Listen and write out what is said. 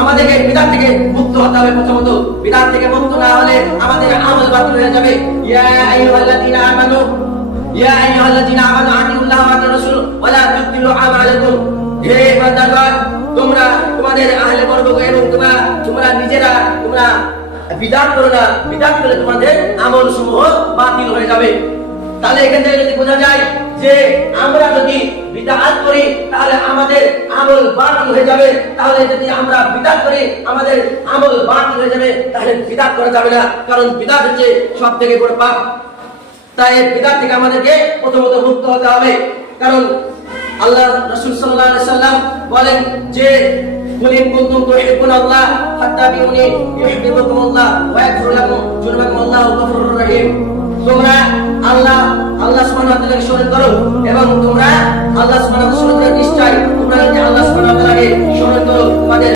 আমাদেরকে বিদআত থেকে মুক্ত হতে হবে। প্রথমত বিদআত থেকে মুক্ত না হলে আমাদের আমল বাতিল হয়ে যাবে। ইয়া আইয়ুহাল্লাযীনা আমানু আতিউল্লাহ ওয়া আতিউর রাসূল ওয়া লা তুবতিলু আমালাকুম। হে ইমানদারগণ, তোমরা তোমাদের আহলে বর্গ এবং তোমরা নিজেরা বিদআত করো না। বিদআত করলে তোমাদের আমল সমূহ বাতিল হয়ে যাবে। তাহলে এখান থেকে যদি বোঝা যায় যে আমরা যদি বিদআত করি তাহলে আমাদের আমল বাতিল হয়ে যাবে। তাহলে যদি আমরা বিদআত করি আমাদের আমল বাতিল হয়ে যাবে, তাহলে বিদআত করা যাবে না, কারণ বিদআত হচ্ছে সবথেকে বড় পাপ। তাই বিদআত থেকে আমাদেরকে প্রথমত মুক্ত হতে হবে। কারণ আল্লাহ রাসূল সাল্লাল্লাহু আলাইহি সাল্লাম বলেন যে কুলিন কুনতুম তুহিব্বুনাল্লাহ ফাত্তাবিউনি ইউহিব্বুকুমুল্লাহ ওয়া ইয়াগফির লাকুম যুনুবাকুম আল্লাহু গফুরুর রহিম। তোমরা আল্লাহ সুবহানাহু ওয়া তাআলাকে স্মরণ করো এবং তোমরা আল্লাহ সুবহানাহু ওয়া তাআলাকে নিশ্চয় তোমরা যে আল্লাহ সুবহানাহু ওয়া তাআলাকে স্মরণ করো, তোমাদের